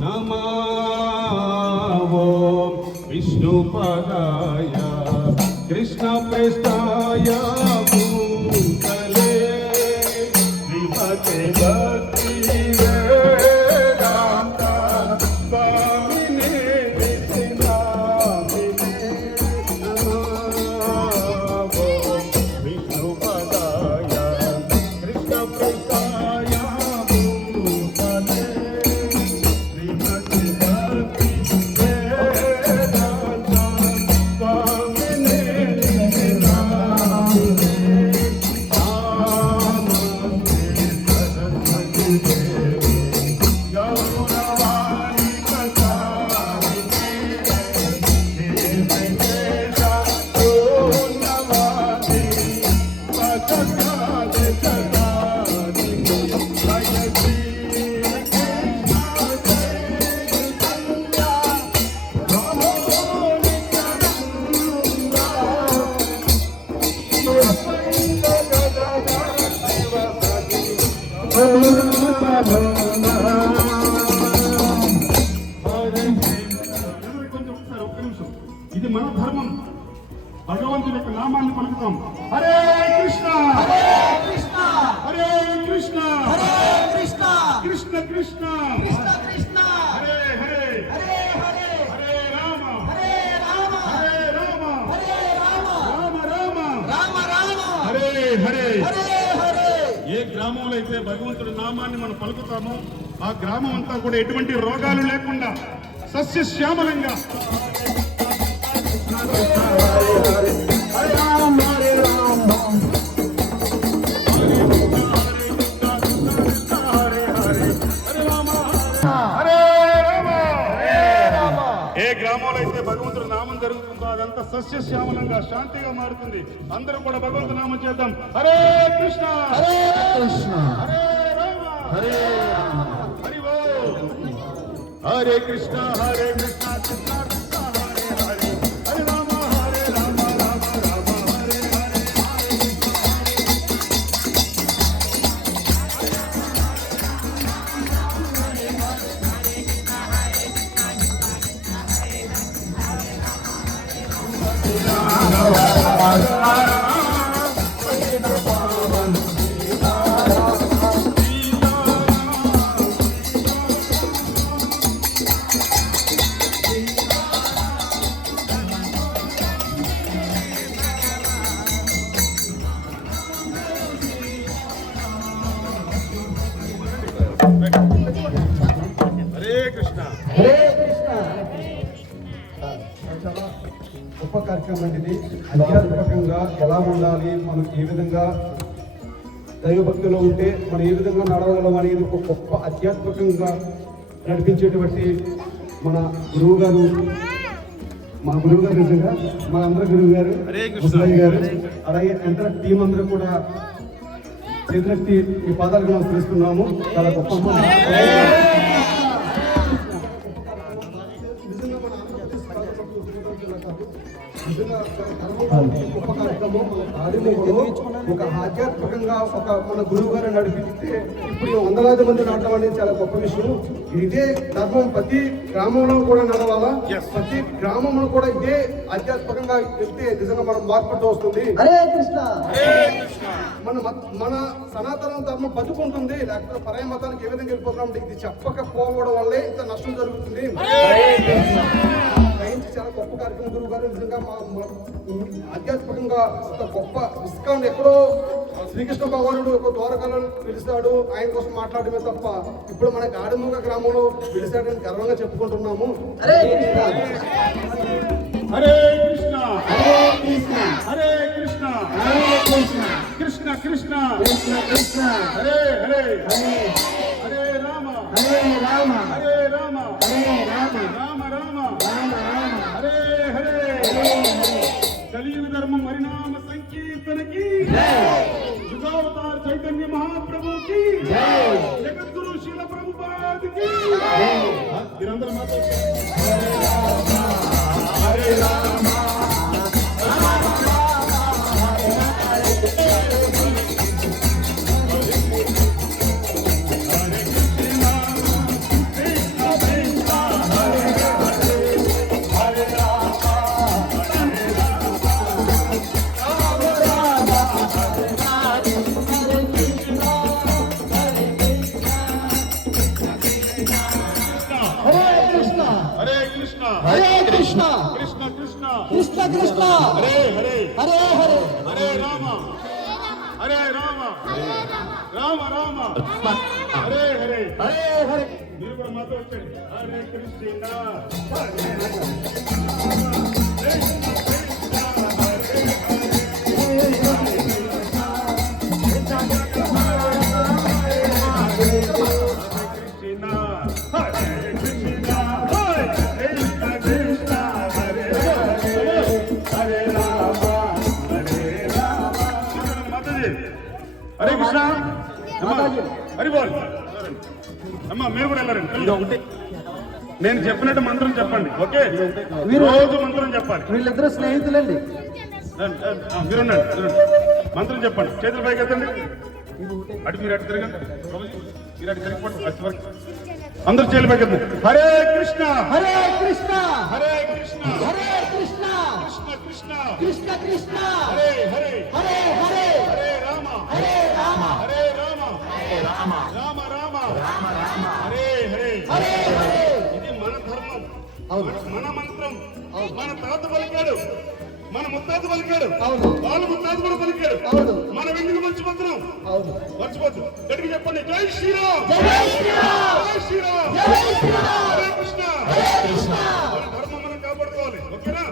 నమో విష్ణుపదాయ కృష్ణ ప్రేష్టాయ భూతలే శ్రీమతే భక్తి వేదాంత స్వామినే నిత్యనామినే నమో విష్ణుపదాయ కృష్ణ ప్రేష్టాయ భూతలే శ్రీమతే భక్తి వేదాంత స్వామినే నిత్యనామినే ఇది మన ధర్మం. భగవంతుని యొక్క నామాన్ని పలుకుతాం. హరే కృష్ణ హరే కృష్ణ హరే కృష్ణ హరే కృష్ణ కృష్ణ కృష్ణ కృష్ణ కృష్ణ హరే హరే హరే హరే హరే రామ హరే రామ హరే రామ హరే రామ రామ రామ రామ రామ హరే హరే హరే హరే. ఏ గ్రామంలో అయితే భగవంతుడి నామాన్ని మనం పలుకుతామో ఆ గ్రామం అంతా కూడా ఎటువంటి రోగాలు లేకుండా సస్యశ్యామలంగా ఏ గ్రామంలో అయితే భగవంతుడి నామం జరుగుతుందో అదంతా సస్యశ్యామలంగా శాంతిగా మారుతుంది. అందరూ కూడా భగవంతుడి నామం చేద్దాం. హరే కృష్ణ హరే కృష్ణ హరే రామ హరే రామ హరి బోల్. హరే కృష్ణ హరే కృష్ణ కృష్ణ కృష్ణ హరే హరే హరే రామ హరే రామ రామ రామ హరే హరే. హరే కృష్ణ హరే కృష్ణ. చాలా గొప్ప కార్యక్రమం అండి ఇది. ఆధ్యాత్మికంగా ఎలా ఉండాలి, మనం ఏ విధంగా దైవభక్తిలో ఉంటే మనం ఏ విధంగా నడవగలం అనేది ఒక గొప్ప ఆధ్యాత్మికంగా నడిపించేటువంటి మన గురువు గారు నిజంగా మన అందరి గురువు గారు ముసలయ్య గారు, అలాగే ఎంత టీం అందరూ కూడా చేతులెత్తి ఈ పాదాలకు నమస్కరిస్తున్నాము. చాలా గొప్ప గొప్ప కార్యక్రమం. ఒక ఆధ్యాత్మికంగా ఒక మన గురువు గారు నడిపిస్తే ఇప్పుడు వందలాది మంది నడవడం అనేది చాలా గొప్ప విషయం. ఇదే ధర్మం ప్రతి గ్రామంలో కూడా నడవాలా. ప్రతి గ్రామంలో కూడా ఇదే ఆధ్యాత్మికంగా వెళ్తే నిజంగా మనం మార్పు వస్తుంది. హరే కృష్ణ మన సనాతన ధర్మం బతుకుంటుంది. లేకపోతే పరాయ మతానికి ఏ విధంగా వెళ్ళిపోతున్నాం, ఇది చెప్పకపోవడం వల్లే ఇంత నష్టం జరుగుతుంది. చాలా గొప్ప కార్యక్రమం గురువు గారు. నిజంగా ఆధ్యాత్మికంగా గొప్ప ఇస్కాన్ ఎక్కడో శ్రీకృష్ణ భగవానుడు ఒక ద్వారకాలను పిలిచాడు, ఆయన కోసం మాట్లాడమే తప్ప ఇప్పుడు మన గాడిమూగ గ్రామంలో పిలిచాడని గర్వంగా చెప్పుకుంటున్నాము. హరే కృష్ణ హరే కృష్ణ హరే కృష్ణ హరే కృష్ణ హరే కృష్ణ కృష్ణ కృష్ణ కృష్ణ కృష్ణ హరే హరే హరే హరే రామ హరే రామ హరే రామ హరే రామ రామ రామ రామ రామ హరే హరే హరే హరే. కలియుగ ధర్మం హరినామ సంకీర్తనకి యుగావతార చైతన్య మహాప్రభుకి జగద్గురు శీల ప్రభుపాదికి మీరందరూ హరే రామ హరే రామ హరే రామ రామ రామ హరే హరే హరే హరే మీరు కూడా మాతో వచ్చండి. హరే కృష్ణ హరే హరే కృష్ణ హరి బోల్. అమ్మా మీరు కూడా వెళ్ళారండి. నేను చెప్పినట్టు మంత్రం చెప్పండి. ఓకే, రోజు మంత్రం చెప్పాలి. వీళ్ళిద్దరు స్నేహితులండి. మీరున్నాడు మంత్రం చెప్పండి. చేతులు పైకి ఎత్తండి. అటు మీరు అటు తిరగండి. మీరు అటు తిరగండి. అటు వరకు అందరూ చేతులు పైకి ఎత్తండి. హరే కృష్ణ హరే కృష్ణ హరే కృష్ణ హరే కృష్ణ కృష్ణ కృష్ణ కృష్ణ కృష్ణ హరే హరే హరే హరే హరే రామ హరే రామ హరే రామ హరే రామ రామ రామ రామ రామ హరే హరే హరే హరే. ఇది మన ధర్మం, అవును. మన మంత్రం. మన తాత పలికాడు, మన ముత్తాత పలికాడు, అవును. వాళ్ళ ముత్తాత కూడా పలికాడు. అవును. మనం ఎందుకు మర్చిపోతున్నాం? అవును. మర్చిపోద్దు. గట్టిగా చెప్పండి. జై శ్రీరామ్ జై శ్రీరామ్ జై శ్రీరామ్ జై శ్రీరామ్ హరే కృష్ణ హరే కృష్ణ మన ధర్మం మనం కాపాడుకోవాలి. ఓకేనా?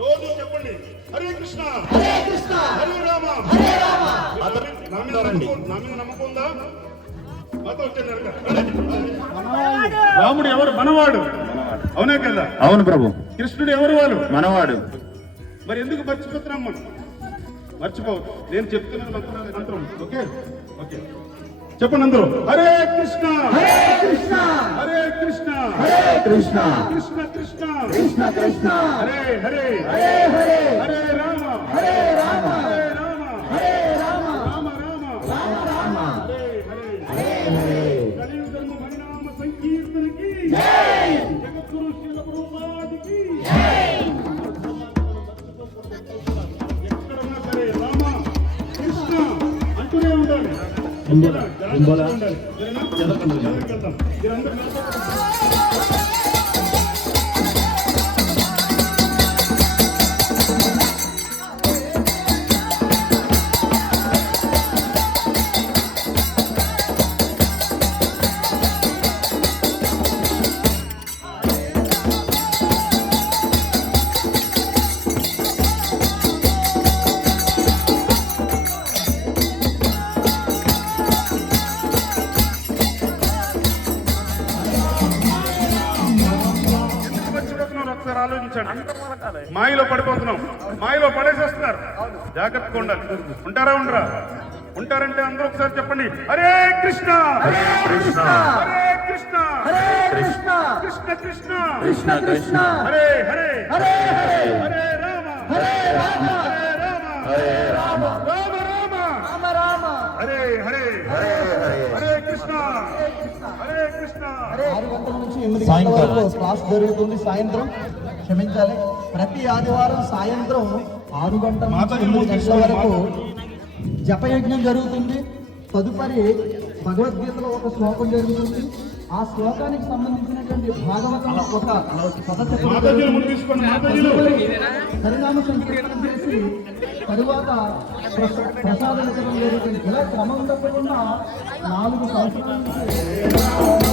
రోజు చెప్పండి. హరే కృష్ణ హరే కృష్ణ హరే రామ హరే రామ. నా మీద నమ్మకం ఉందా? మాతో వచ్చండి. రాముడు ఎవరు? మనవాడు. అవునే కదా? అవును ప్రభు, కృష్ణుడు ఎవరు? వాళ్ళు మనవాడు. మరి ఎందుకు మర్చిపోతున్నాం మనం? మర్చిపోవద్దు. నేను చెప్తున్నాను మంత్రం. ఓకే ఓకే చెప్పండి అందరూ. హరే కృష్ణ హరే కృష్ణ హరే కృష్ణ హరే కృష్ణ కృష్ణ కృష్ణ కృష్ణ కృష్ణ హరే హరే హరే హరే హరే రామ హరే రామ హరే రామ హరే రామ రామ రామ రామ రామ హరే హరే హరే హరే. కలియుగ ధర్మ హరినామ సంకీర్తనకి జై జగద్గురు శిల ప్రభుపాదికి జై. ఎక్కడున్నా సరే రామ కృష్ణ అంటూనే ఉండాలి. జాగ్రత్తగా ఉండాలి. సరేనా? ఎవరికి వెళ్తాం? మీరందరూ నిలబడండి. ఒకసారి ఆలోచించండి. మాయలో పడిపోతున్నాం, మాయలో పడేసేస్తున్నారు. జాగ్రత్తగా ఉండాలి. ఉంటారా? ఉండరా? ఉంటారంటే అందరూ ఒకసారి చెప్పండి. హరే కృష్ణ హరే కృష్ణ హరే కృష్ణ హరే కృష్ణ కృష్ణ కృష్ణ కృష్ణ కృష్ణ హరే హరే హరే హరే హరే రామ హరే రామ హరే రామ హరే రామ రామ రామ రామ రామ హరే హరే హరే హరే. హరే కృష్ణ హరే కృష్ణ 6 గంటల నుంచి 8 గంటల వరకు క్లాస్ జరుగుతుంది. సాయంత్రం క్షమించాలి, ప్రతి ఆదివారం సాయంత్రం 6 గంటల నుంచి 8 గంటల వరకు జపయజ్ఞం జరుగుతుంది. తదుపరి భగవద్గీతలో ఒక శ్లోకం జరుగుతుంది. ఆ శ్లోకానికి సంబంధించినటువంటి భాగవతం ఒక మాతాజీలు ముందు తీసుకోండి. మాతాజీలు హరినామ సంకీర్తనం చేసి తరువాత ప్రసాద వితరణ జరుగుతుంది. ఇలా క్రమం తప్పకుండా 4 సంవత్సరాల నుంచి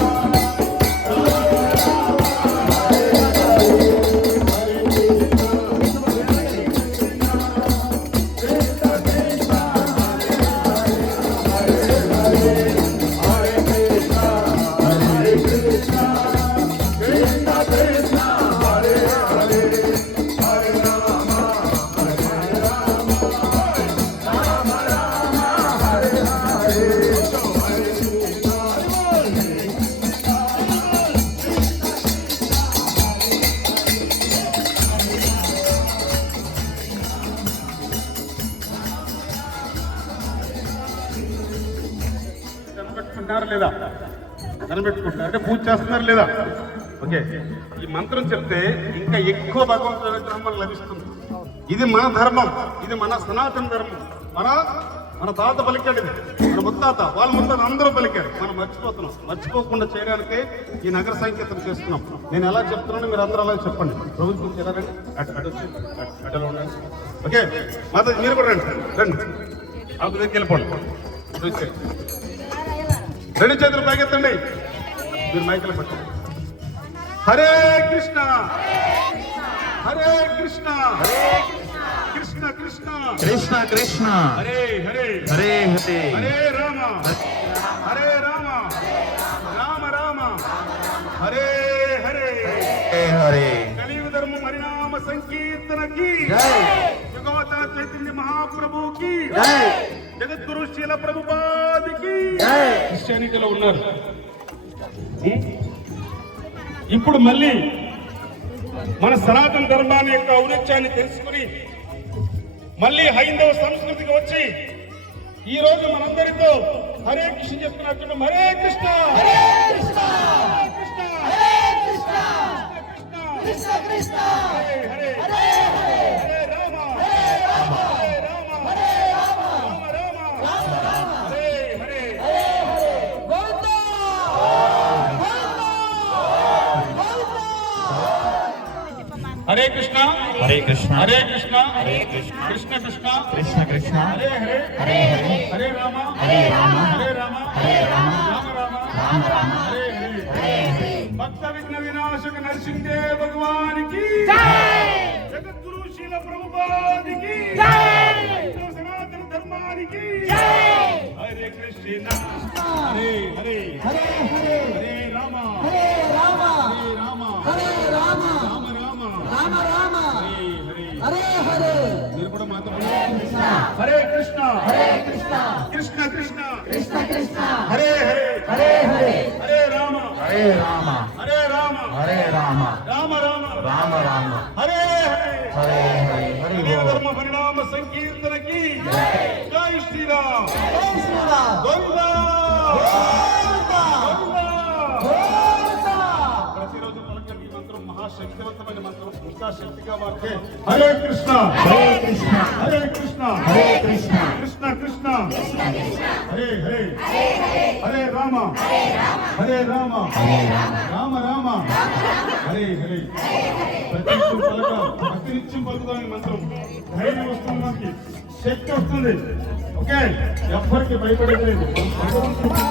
కనిపెట్టుకుంటున్నారా లేదా? కనిపెట్టుకుంటున్నారు అంటే పూజ చేస్తున్నారు లేదా? ఓకే, ఈ మంత్రం చెప్తే ఇంకా ఎక్కువ భగవంతుడి అనుగ్రహం మనకు లభిస్తుంది. ఇది మన ధర్మం, ఇది మన సనాతన ధర్మం. మన తాత పలికాడు, ఇది మన ముత్త ముత్తాత వాళ్ళ ముత్తాత అందరూ పలికారు. మనం మర్చిపోతున్నాం. మర్చిపోకుండా చేయడానికి ఈ నగర సంకీర్తన చేస్తున్నాం. నేను ఎలా చెప్తున్నానో మీరు అందరూ అలాగే చెప్పండి. ప్రభుత్వం ఎలా రండి, అటు వచ్చి అటులో ఉండండి. ఓకే మాత మీరు కూడా రండి, రండి ఆ దగ్గరికి వెళ్ళిపోండి. రెండు చేతులు పైకెత్తండి. మీరు మైకులు పెట్టండి. హరే కృష్ణ హరే కృష్ణ కృష్ణ కృష్ణ కృష్ణ కృష్ణ హరే హరే హరే హరే హరే రామ హరే రామ రామ రామ హరే హరే హరే హరే కలియుగ ధర్మ పరిణామ సంకీర్తనకి జై జగవతార్ చైతన్య మహాప్రభుకి జై జగద్గురు శీల ప్రభుపాదికి జై క్రిస్టియానిటీలో ఉన్నారు. ఇప్పుడు మళ్ళీ మన సనాతన ధర్మాన్ని యొక్క ఔన్నత్యాన్ని తెలుసుకుని మళ్ళీ హైందవ సంస్కృతికి వచ్చి ఈ రోజు మనందరితో హరే కృష్ణ చెప్తున్నట్టు హరే కృష్ణ హరే కృష్ణ కృష్ణ హరే కృష్ణ కృష్ణ కృష్ణ హరే హరే హరే రామ హరే రామ హరే రామ హరే రామ రామ రామ రామ హరే హరే హరే హరే గోవింద హరే కృష్ణ హరే కృష్ణ హరే కృష్ణ హరే కృష్ణ కృష్ణ కృష్ణ కృష్ణ కృష్ణ హరే హరే హరే హరే హరే రామ హరే రామ హరే రామ హరే రామ రామ రామ రామ రామ హరే హరే హరే హరే భక్త విఘ్న వినాశక నరసింహే భగవానికి జగద్గురు శీల ప్రభుపాదికి హిందూ సనాతన ధర్మానికి హరే కృష్ణ హరే హరే హరే హరే హరే రామ హరే రామ హరే రామ హరే రామ రామ రామ రామ రామ హరే హరే హరే హరే మీరు కూడా మాతో హరే కృష్ణ హరే కృష్ణ కృష్ణ కృష్ణ కృష్ణ కృష్ణ హరే హరే హరే హరే హరే రామ హరే రామ హరే రామ హరే రామ రామ రామ రామ రామ హరే హరే హరే హరే హరి హరే బోల్ ధర్మ పరిణామ సంకీర్తనకి జై శ్రీరామ్ జై శ్రీరామ్ గోవిందా గోవిందా గోవిందా. ప్రతిరోజు పలకే ఈ మంత్రం మహాశక్తివంతమైన మంత్రం, ఇంకా శక్తిగా మారితే హరే కృష్ణ హరే కృష్ణ హరే కృష్ణ హరే కృష్ణ కృష్ణ కృష్ణ హరే హరే హరే రామ హరే రామ రామ రామ హరే హరే ప్రతినిత్యం పలకాం, ప్రతినిత్యం పలుకుతాం ఈ మంత్రం. ధైర్యం వస్తుంది, మనకి శక్తి వస్తుంది. ఓకే ఎవ్వరికి భయపడేది లేదు. భగవంతుడు